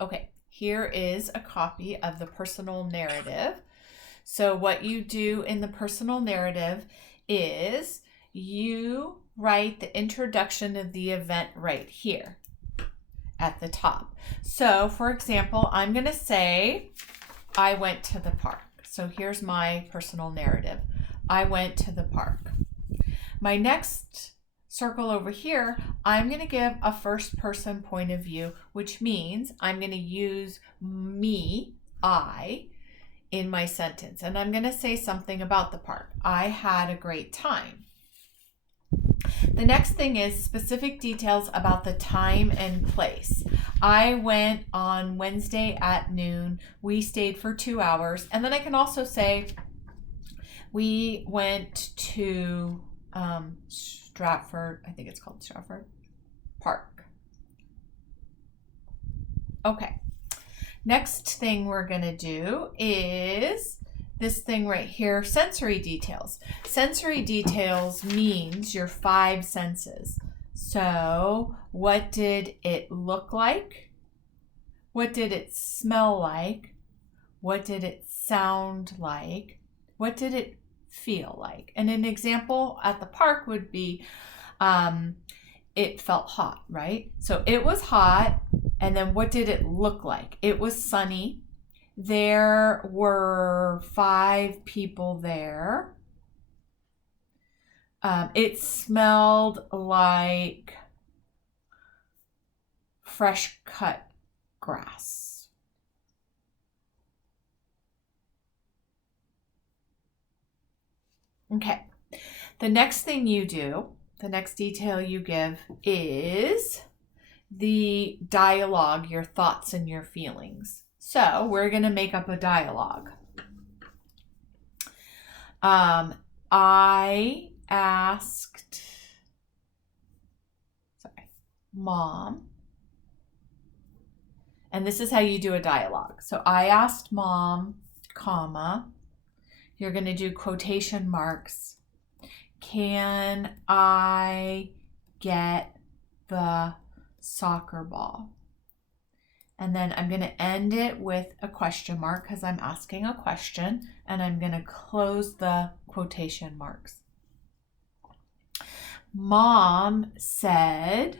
Okay, here is a copy of the personal narrative. So, what you do in the personal narrative is you write the introduction of the event right here at the top. So, for example, I'm going to say, I went to the park. So, here's my personal narrative. I went to the park. My next circle over here, I'm going to give a first person point of view, which means I'm going to use me, I, in my sentence. And I'm going to say something about the park. I had a great time. The next thing is specific details about the time and place. I went on Wednesday at noon. We stayed for 2 hours. And then I can also say we went to Stratford, I think it's called Stratford Park. Okay. Next thing we're going to do is this thing right here, sensory details. Sensory details means your 5 senses. So, what did it look like? What did it smell like? What did it sound like? What did it feel like? And an example at the park would be it felt hot, right? So it was hot. And then what did it look like? It was sunny. There were 5 people there. It smelled like fresh cut grass. Okay. The next thing you do, the next detail you give is the dialogue, your thoughts and your feelings. So we're going to make up a dialogue. I asked, Mom, and this is how you do a dialogue. So I asked Mom, comma, you're going to do quotation marks. Can I get the soccer ball? And then I'm going to end it with a question mark because I'm asking a question, and I'm going to close the quotation marks. Mom said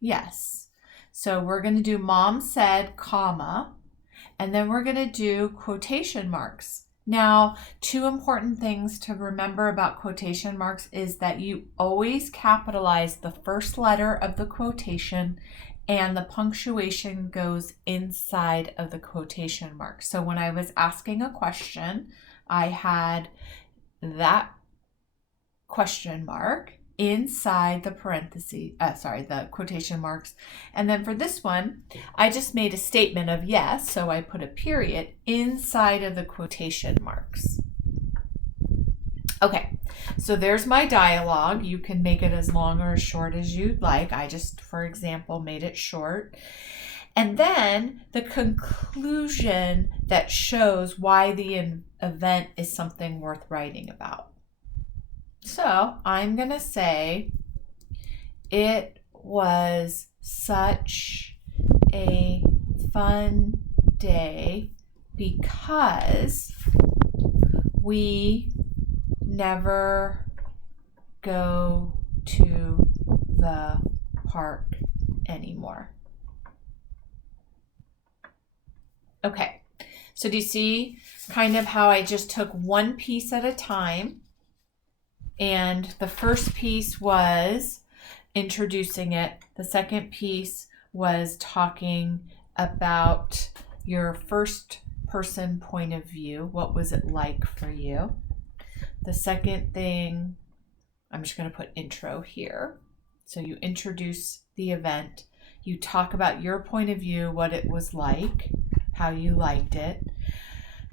yes. So we're going to do Mom said, comma, and then we're going to do quotation marks. Now, 2 important things to remember about quotation marks is that you always capitalize the first letter of the quotation and the punctuation goes inside of the quotation mark. So when I was asking a question, I had that question mark inside the the quotation marks. And then for this one, I just made a statement of yes, so I put a period inside of the quotation marks. Okay, so there's my dialogue. You can make it as long or as short as you'd like. I just, for example, made it short. And then the conclusion that shows why the event is something worth writing about. So I'm going to say, it was such a fun day because we never go to the park anymore. Okay, so do you see kind of how I just took one piece at a time? And the first piece was introducing it. The second piece was talking about your first person point of view. What was it like for you? The second thing, I'm just going to put intro here. So you introduce the event. You talk about your point of view, what it was like, how you liked it.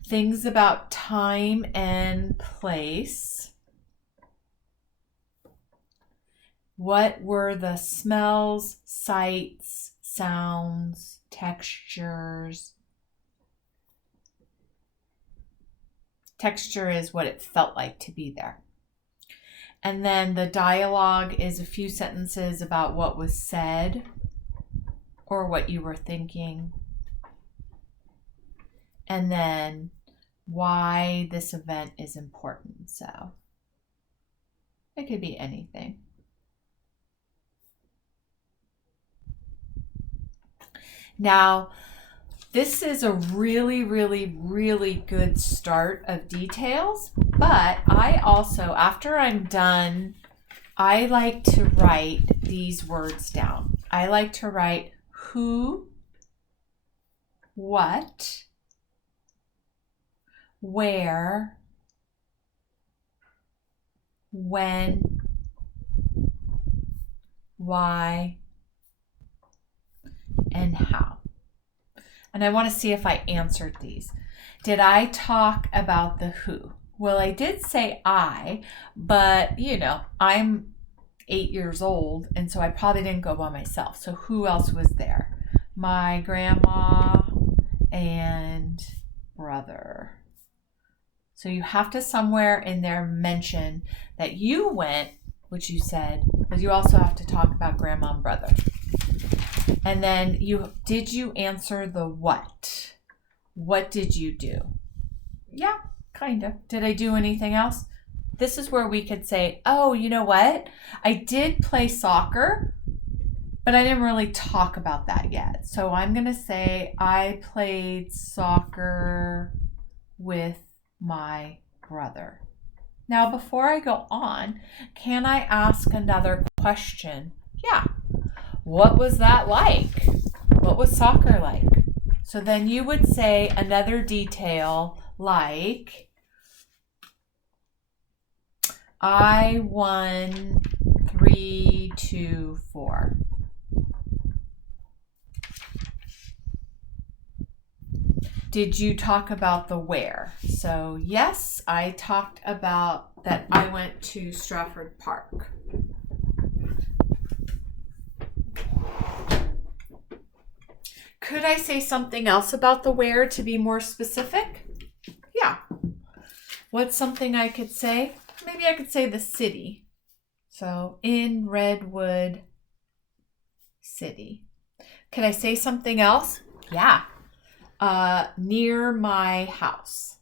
Things about time and place. What were the smells, sights, sounds, textures? Texture is what it felt like to be there. And then the dialogue is a few sentences about what was said. or what you were thinking. And then why this event is important. So it could be anything. Now, this is a really, really, really good start of details, but I also, after I'm done, I like to write these words down. I like to write who, what, where, when, why, and how. And I want to see if I answered these. Did I talk about the who? Well, I did say I, but I'm 8 years old, and so I probably didn't go by myself. So who else was there? My grandma and brother. So you have to somewhere in there mention that you went, which you said, but you also have to talk about grandma and brother. And then did you answer the what? What did you do? Yeah, kind of. Did I do anything else? This is where we could say, oh, you know what? I did play soccer, but I didn't really talk about that yet. So I'm going to say I played soccer with my brother. Now, before I go on, can I ask another question? Yeah. What was that like? What was soccer like? So then you would say another detail like, I won 3-4. Did you talk about the where? So yes, I talked about that I went to Stratford Park. Could I say something else about the where to be more specific? Yeah. What's something I could say? Maybe I could say the city. So in Redwood City. Could I say something else? Yeah. Near my house.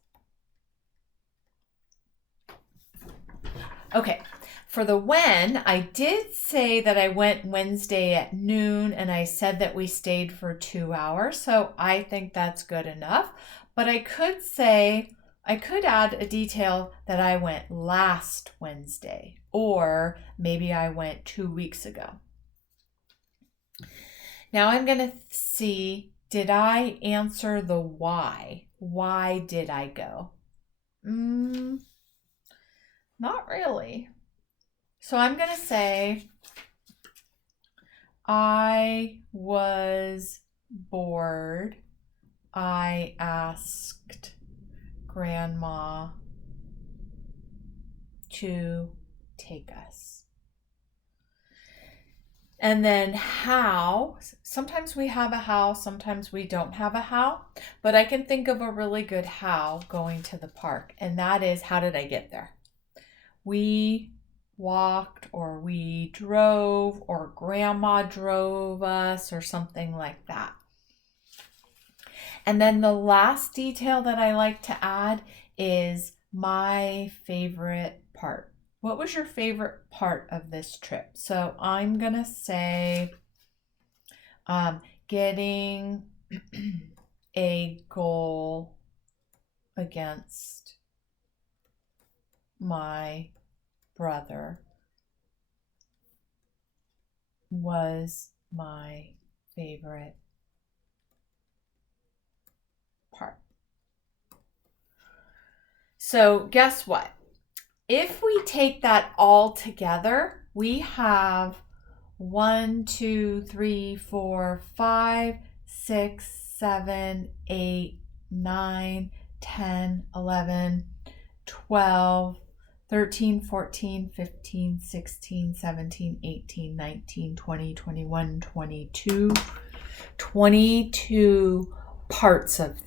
Okay. For the when, I did say that I went Wednesday at noon, and I said that we stayed for 2 hours. So I think that's good enough. But I could add a detail that I went last Wednesday, or maybe I went 2 weeks ago. Now I'm going to see, did I answer the why? Why did I go? Not really. So I'm going to say, I was bored. I asked Grandma to take us. And then how, sometimes we have a how, sometimes we don't have a how, but I can think of a really good how going to the park, and that is, how did I get there? We walked, or we drove, or Grandma drove us, or something like that. And then the last detail that I like to add is my favorite part. What was your favorite part of this trip? So I'm going to say getting a goal against my brother was my favorite part. So guess what? If we take that all together, we have 1, 2, 3, 4, 5, 6, 7, 8, 9, 10, 11, 12, 13, 14, 15, 16, 17, 18, 19, 20, 21, 22 parts of this.